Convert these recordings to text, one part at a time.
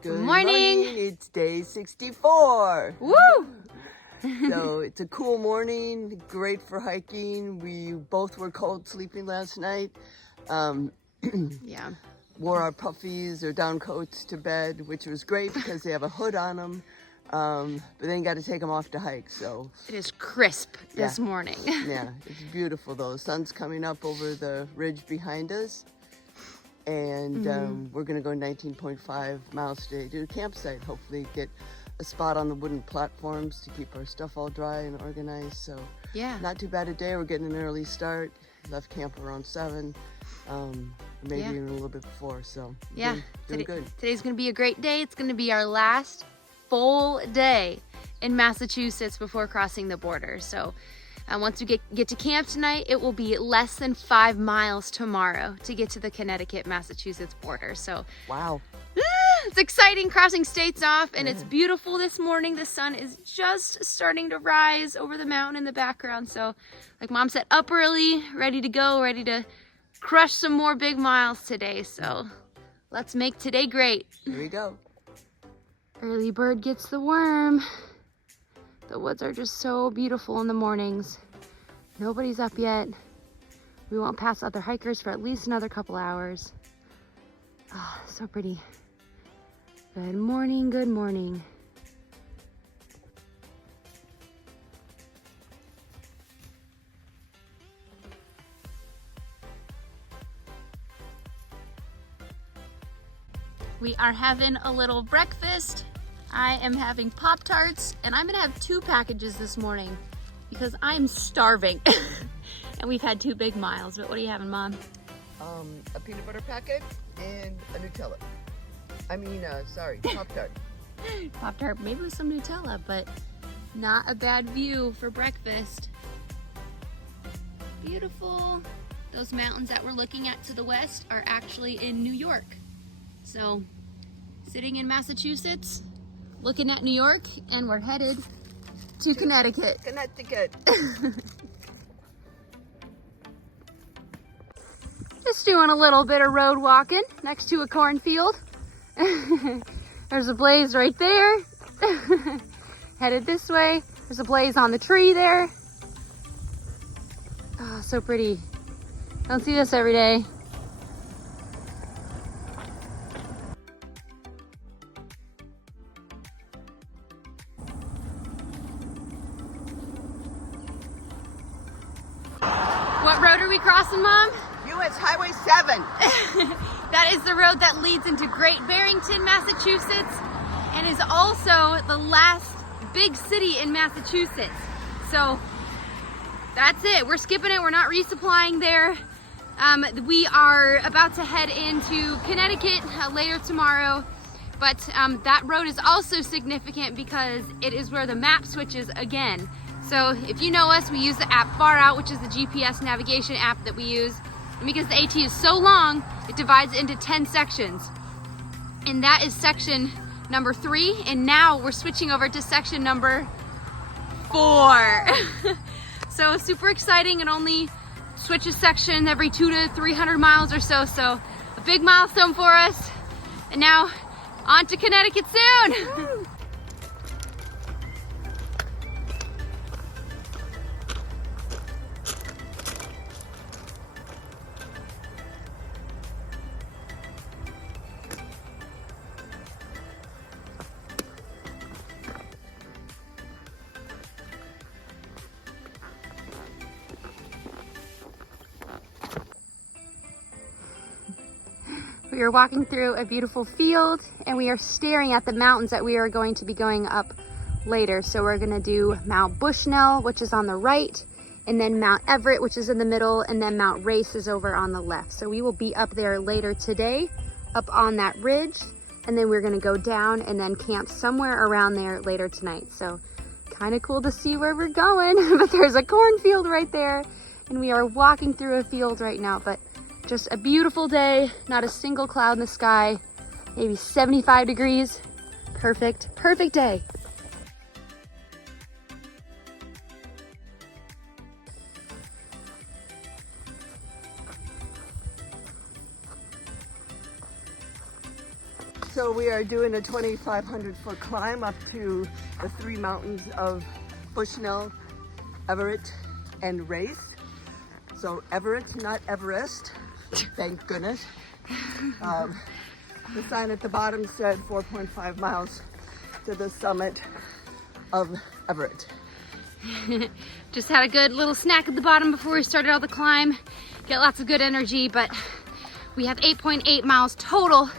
Good morning. It's day 64. Woo! So it's a cool morning, great for hiking. We both were cold sleeping last night. Yeah. Wore our puffies or down coats to bed, which was great because they have a hood on them. But then got to take them off to hike. So It is crisp this morning. yeah, it's beautiful though. The sun's coming up over the ridge behind us. And we're going to go 19.5 miles today to a campsite. Hopefully get a spot on the wooden platforms to keep our stuff all dry and organized. So Yeah. not too bad a day. We're getting an early start. Left camp around 7, maybe even a little bit before. So Yeah. doing good. Today's going to be a great day. It's going to be our last full day in Massachusetts before crossing the border. So once we get to camp tonight, it will be less than 5 miles tomorrow to get to the Connecticut-Massachusetts border. So Wow. it's exciting crossing states off, and it's beautiful this morning. The sun is just starting to rise over the mountain in the background. So like Mom said, up early, ready to go, ready to crush some more big miles today. So let's make today great. Here we go. Early bird gets the worm. The woods are just so beautiful in the mornings. Nobody's up yet. We won't pass other hikers for at least another couple hours. Ah, so pretty. Good morning, good morning. We are having a little breakfast. I am having Pop-Tarts, and I'm gonna have 2 packages this morning because I'm starving. And we've had 2 big miles, but what are you having, Mom? A peanut butter packet and a Nutella. Pop-Tart. Pop-Tart, maybe with some Nutella, but not a bad view for breakfast. Beautiful. Those mountains that we're looking at to the west are actually in New York. So, sitting in Massachusetts, looking at New York, and we're headed to Connecticut. Connecticut. Just doing a little bit of road walking next to a cornfield. There's a blaze right there. Headed this way. There's a blaze on the tree there. Oh, so pretty. Don't see this every day. What road are we crossing, Mom? US Highway 7. That is the road that leads into Great Barrington, Massachusetts, and is also the last big city in Massachusetts. So that's it. We're skipping it. We're not resupplying there. We are about to head into Connecticut later tomorrow, but that road is also significant because it is where the map switches again. So if you know us, we use the app Far Out, which is the GPS navigation app that we use. And because the AT is so long, it divides into 10 sections. And that is section number 3. And now we're switching over to section number 4. So super exciting. It only switches section every 200 to 300 miles or so. So a big milestone for us. And now on to Connecticut soon. We are walking through a beautiful field, and we are staring at the mountains that we are going to be going up later. So we're gonna do Mount Bushnell, which is on the right, and then Mount Everett, which is in the middle, and then Mount Race is over on the left. So we will be up there later today, up on that ridge, and then we're gonna go down and then camp somewhere around there later tonight. So kind of cool to see where we're going, but there's a cornfield right there, and we are walking through a field right now, but just a beautiful day, not a single cloud in the sky, maybe 75 degrees. Perfect, perfect day. So we are doing a 2,500-foot climb up to the three mountains of Bushnell, Everett, and Race. So Everett, not Everest, thank goodness. The sign at the bottom said 4.5 miles to the summit of Everett. Just had a good little snack at the bottom before we started out the climb. Get lots of good energy, but we have 8.8 miles total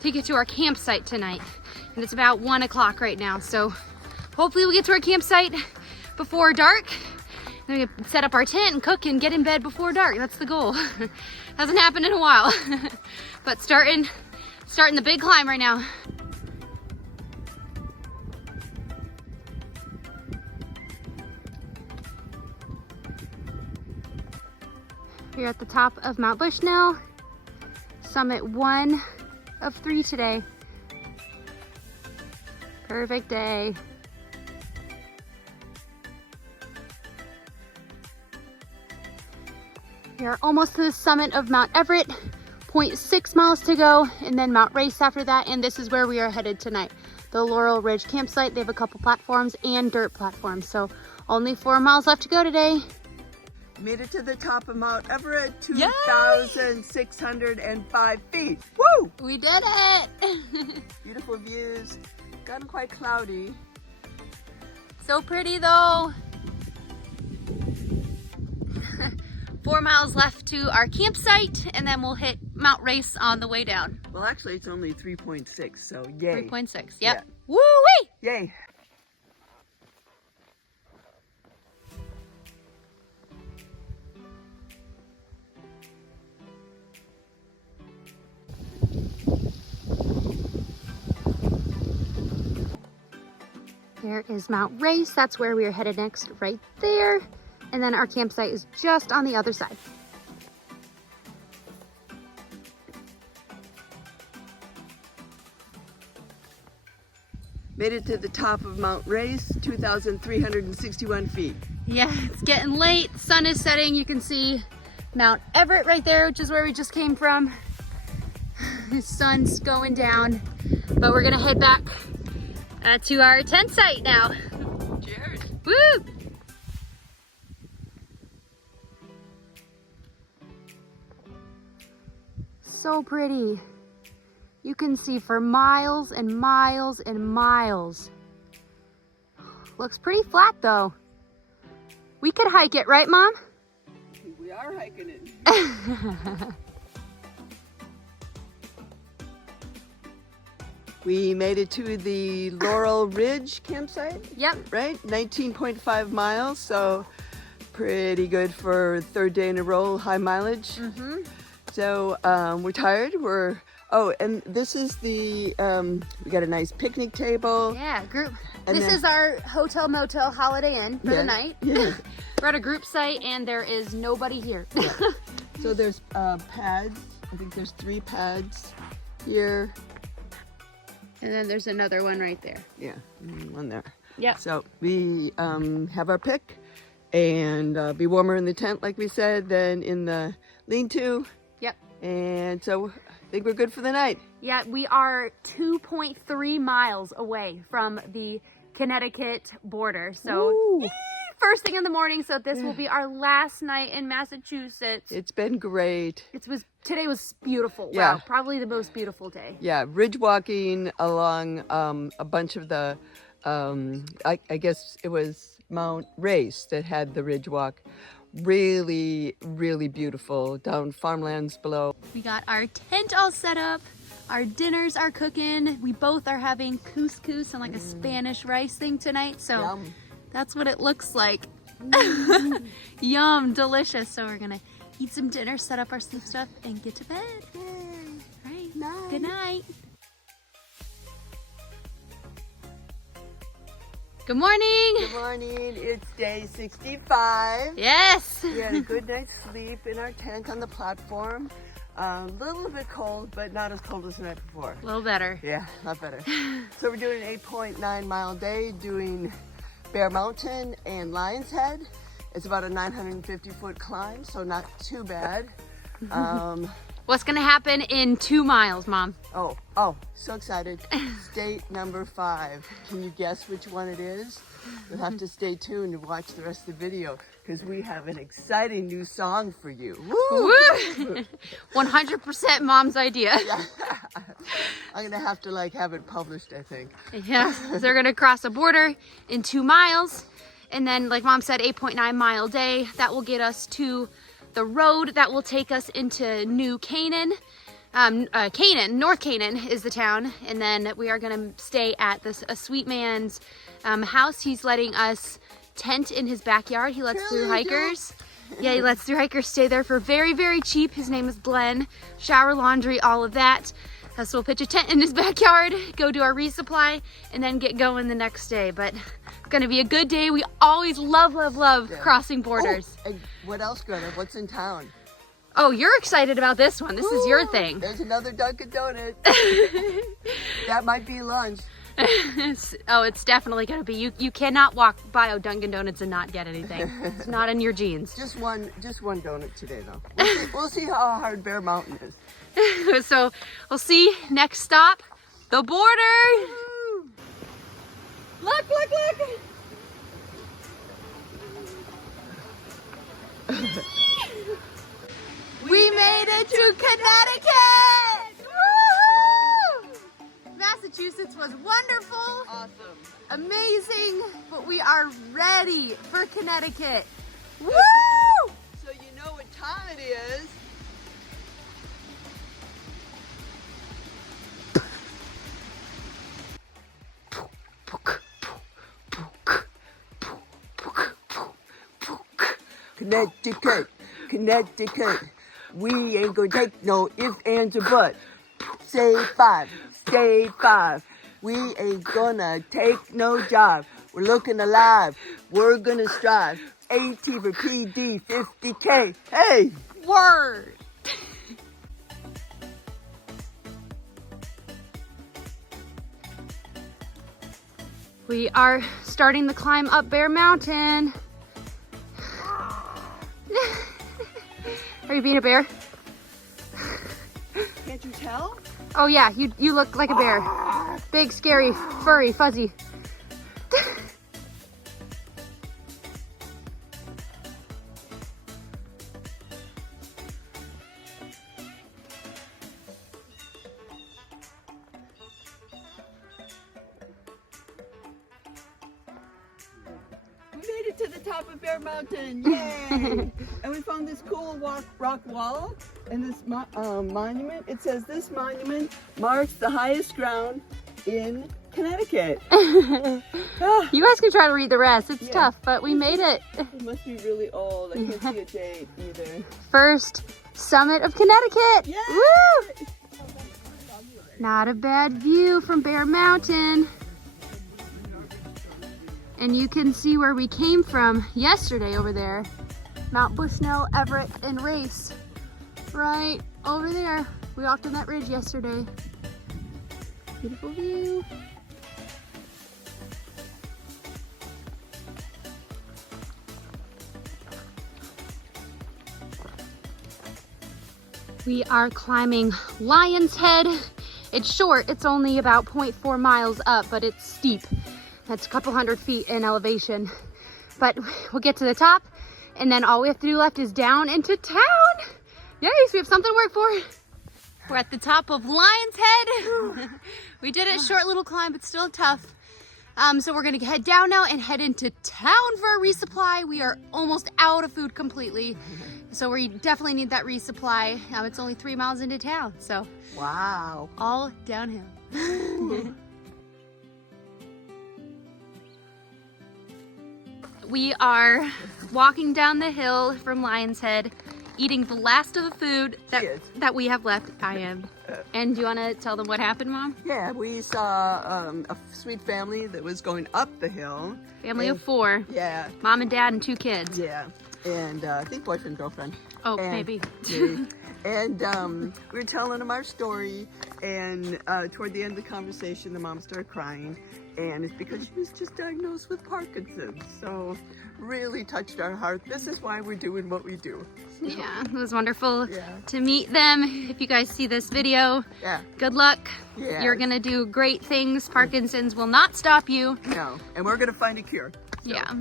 to get to our campsite tonight. And it's about 1 o'clock right now. So hopefully we'll get to our campsite before dark. Then we can set up our tent and cook and get in bed before dark. That's the goal. Hasn't happened in a while. But starting the big climb right now. Here at the top of Mount Bushnell, summit 1 of 3 today. Perfect day. We are almost to the summit of Mount Everett, 0.6 miles to go, and then Mount Race after that, and this is where we are headed tonight. The Laurel Ridge campsite. They have a couple platforms and dirt platforms, so only 4 miles left to go today. Made it to the top of Mount Everett, 2,605 feet. Woo! We did it! Beautiful views. Gotten quite cloudy. So pretty though. 4 miles left to our campsite, and then we'll hit Mount Race on the way down. Well, actually, it's only 3.6, so yay. 3.6, yep. Yeah. Woo-wee! Yay. There is Mount Race. That's where we are headed next, right there. And then our campsite is just on the other side. Made it to the top of Mount Race, 2,361 feet. Yeah, it's getting late. Sun is setting. You can see Mount Everett right there, which is where we just came from. The sun's going down, but we're gonna head back to our tent site now. Cheers. Woo! So pretty. You can see for miles and miles and miles. Looks pretty flat though. We could hike it, right, Mom? We are hiking it. We made it to the Laurel Ridge campsite. Yep. Right? 19.5 miles, so pretty good for third day in a row, high mileage. Mm-hmm. So we're tired. Oh, and this is the, we got a nice picnic table. Yeah, group. And This then- is our hotel motel Holiday Inn for Yeah, the night. yeah. We're at a group site and there is nobody here. Yeah. So there's pads. I think there's 3 pads here. And then there's another one right there. Yeah, one there. Yep. So we have our pick and be warmer in the tent, like we said, than in the lean-to. Yep. And so I think we're good for the night. Yeah, we are 2.3 miles away from the Connecticut border. So Ooh. first thing in the morning. So this will be our last night in Massachusetts. It's been great. Today was beautiful. Yeah. Wow, probably the most beautiful day. Yeah, ridge walking along a bunch of the, I guess it was Mount Race that had the ridge walk. Really, really beautiful down farmlands below. We got our tent all set up. Our dinners are cooking. We both are having couscous and like a Spanish rice thing tonight. So Yum. that's what it looks like. Yum, delicious. So we're gonna eat some dinner, set up our sleep stuff, and get to bed. Yay. Right. Night. Good night. Good morning. Good morning. It's day 65. Yes. We had a good night's sleep in our tent on the platform. A little bit cold, but not as cold as the night before. A little better. Yeah, a lot better. So we're doing an 8.9 mile day, doing Bear Mountain and Lion's Head. It's about a 950 foot climb, so not too bad. what's gonna happen in 2 miles, Mom. Oh, so excited. State number 5. Can you guess which one it is? You'll have to stay tuned and watch the rest of the video because we have an exciting new song for you. Woo! 100% Mom's idea. Yeah. I'm gonna have to like have it published, I think. Yeah, they're gonna cross a border in 2 miles, and then, like Mom said, 8.9 mile day. That will get us to the road that will take us into New Canaan. North Canaan is the town, and then we are gonna stay at a sweet man's house. He's letting us tent in his backyard. He lets Thru-Hikers. Yeah, he lets Thru-Hikers stay there for very, very cheap. His name is Glenn. Shower, laundry, all of that. So we'll pitch a tent in his backyard, go do our resupply, and then get going the next day. But it's gonna be a good day. We always love crossing borders. Oh, and what else, Greta? What's in town? Oh, you're excited about this one. This is your thing. There's another Dunkin Donuts. That might be lunch. Oh, it's definitely gonna be. You cannot walk by a Dunkin Donuts and not get anything. It's not in your jeans. Just one donut today, though. We'll see how hard Bear Mountain is. So we'll see. Next stop, the border. Woo! Look! We made it to Connecticut! Woohoo! Massachusetts was wonderful, Awesome. amazing, but we are ready for Connecticut. Woo! So you know what time it is. Connecticut. We ain't gonna take no ifs, ands, or buts. Say 5. We ain't gonna take no job. We're looking alive. We're gonna strive. AT for PD, 50K. Hey! Word! We are starting the climb up Bear Mountain. Are you being a bear? Can't you tell? Oh yeah, you look like a bear. Big, scary, furry, fuzzy. We made it to the top of Bear Mountain, yay! And we found this cool rock wall and this monument. It says this monument marks the highest ground in Connecticut. You guys can try to read the rest. It's tough, but we made it. It must be really old. I can't see a date either. First summit of Connecticut. Yay! Woo! Not a bad view from Bear Mountain. And you can see where we came from yesterday over there. Mount Bushnell, Everett, and Race. Right over there. We walked on that ridge yesterday. Beautiful view. We are climbing Lion's Head. It's short, it's only about 0.4 miles up, but it's steep. That's a couple hundred feet in elevation. But we'll get to the top, and then all we have to do left is down into town. Yes, we have something to work for. We're at the top of Lion's Head. We did it, short little climb, but still tough. So we're gonna head down now and head into town for a resupply. We are almost out of food completely. So we definitely need that resupply. It's only 3 miles into town, so. Wow. All downhill. We are walking down the hill from Lion's Head, eating the last of the food that we have left. I am. And do you want to tell them what happened, Mom? Yeah, we saw a sweet family that was going up the hill. Family of 4. Yeah. Mom and Dad and 2 kids. Yeah. And I think boyfriend, girlfriend. Oh, maybe. And we were telling them our story, and toward the end of the conversation, the mom started crying, and it's because she was just diagnosed with Parkinson's. So really touched our heart. This is why we're doing what we do. So, Yeah, it was wonderful Yeah. to meet them. If you guys see this video, yeah, good luck. Yes. You're gonna do great things. Parkinson's will not stop you. no, and we're gonna find a cure. So. Yeah.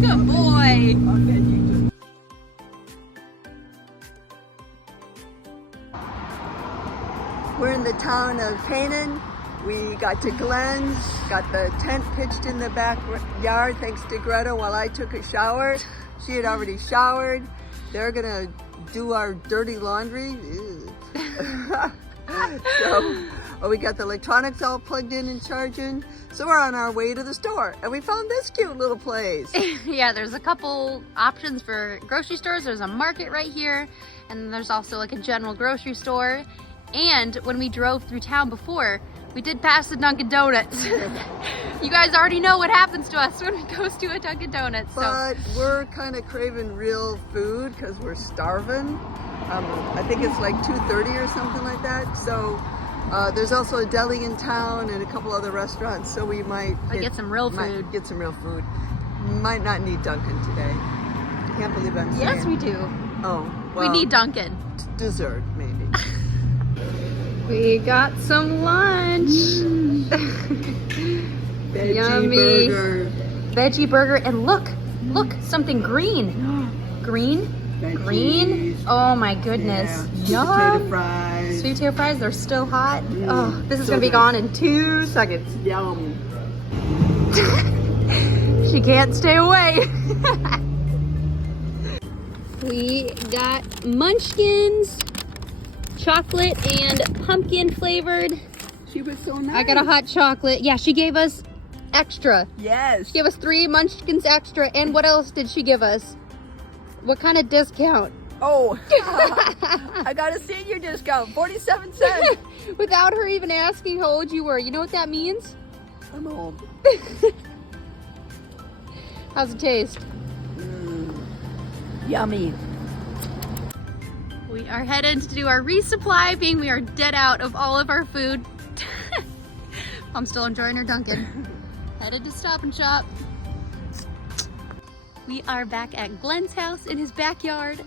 Good boy. We're in the town of Canaan. We got to Glenn's, got the tent pitched in the backyard thanks to Greta while I took a shower. She had already showered. They're gonna do our dirty laundry. So we got the electronics all plugged in and charging. So we're on our way to the store, and we found this cute little place. Yeah, there's a couple options for grocery stores. There's a market right here, and there's also like a general grocery store. And when we drove through town before, we did pass the Dunkin Donuts. You guys already know what happens to us when we go to a Dunkin Donuts. So. But we're kind of craving real food because we're starving. I think it's like 2:30 or something like that. So there's also a deli in town and a couple other restaurants. So we might get some real food. Get some real food. Might not need Dunkin' today. Can't believe I'm saying. Yes, we do. Oh, well, We need Dunkin. dessert maybe. We got some lunch. Veggie Yummy. burger. Veggie burger, and look, something green. Green? Veggies. Green? Oh my goodness. Yeah. Sweet Yum. potato fries. Sweet potato fries, they're still hot. Oh, this is so gonna be good. gone in 2 seconds. Yum. She can't stay away. We got munchkins, chocolate and pumpkin flavored. She was so nice. I got a hot chocolate. Yeah, she gave us extra. Yes. She gave us 3 munchkins extra. And what else did she give us? What kind of discount? Oh, I got a senior discount, 47 cents. Without her even asking how old you were. You know what that means? I'm old. How's it taste? Yummy. We are headed to do our resupply, being we are dead out of all of our food. I'm still enjoying her Dunkin'. Headed to Stop and Shop. We are back at Glenn's house in his backyard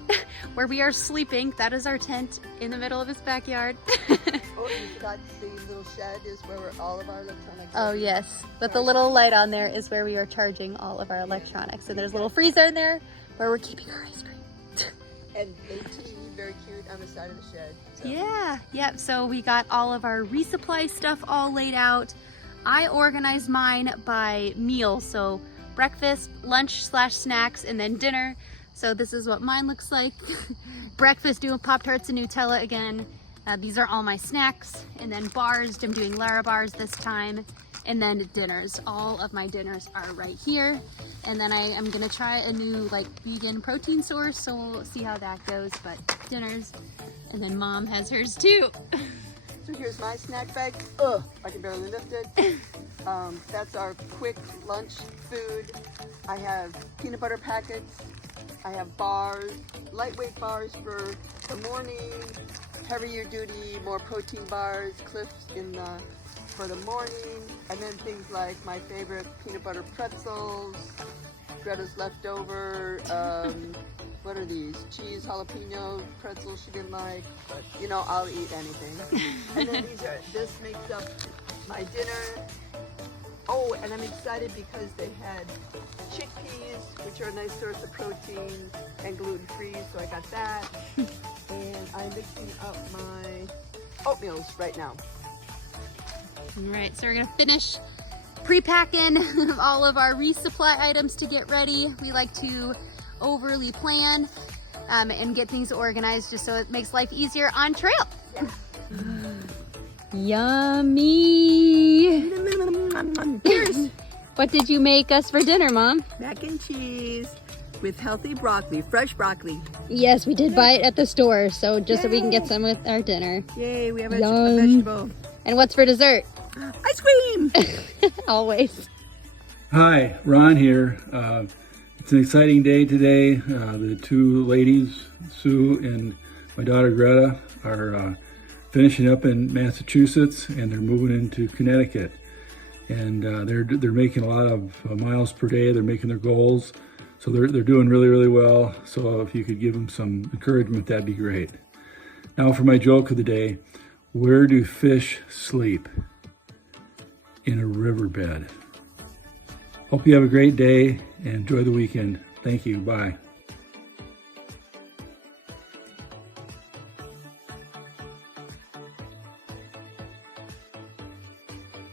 where we are sleeping. That is our tent in the middle of his backyard. Oh, you forgot the little shed is where all of our electronics Oh yes, but the little light on there is where we are charging all of our electronics. And there's a little freezer in there where we're keeping our ice cream. And a TV, very cute, on the side of the shed. So. Yeah, yep, so we got all of our resupply stuff all laid out. I organized mine by meal, so breakfast, lunch/snacks, and then dinner. So this is what mine looks like. Breakfast, doing Pop-Tarts and Nutella again. These are all my snacks. And then bars, I'm doing Lara bars this time. And then dinners, all of my dinners are right here. And then I am gonna try a new like vegan protein source, so we'll see how that goes, but dinners. And then Mom has hers too. So here's my snack bag. Ugh, I can barely lift it. That's our quick lunch food. I have peanut butter packets. I have bars, lightweight bars for the morning, heavier duty, more protein bars, Cliffs for the morning, and then things like my favorite peanut butter pretzels, Greta's leftover, what are these? Cheese jalapeno pretzels she didn't like, but you know, I'll eat anything. And then this makes up my dinner. Oh, and I'm excited because they had chickpeas, which are a nice source of protein, and gluten-free, so I got that. And I'm mixing up my oatmeals right now. All right, so we're gonna finish pre-packing all of our resupply items to get ready. We like to overly plan and get things organized just so it makes life easier on trail. Yeah. Yummy! Cheers! What did you make us for dinner, Mom? Mac and cheese, with healthy broccoli, fresh broccoli. Yes, we did buy it at the store, so just so we can get some with our dinner. Yay, we have a Yum. vegetable. And what's for dessert? Ice cream! Always. Hi, Ron here. It's an exciting day today. The two ladies, Sue and my daughter Greta, are finishing up in Massachusetts, and they're moving into Connecticut. And they're making a lot of miles per day. They're making their goals, so they're doing really well. So if you could give them some encouragement, that'd be great. Now for my joke of the day: where do fish sleep? In a riverbed. Hope you have a great day and enjoy the weekend. Thank you. Bye.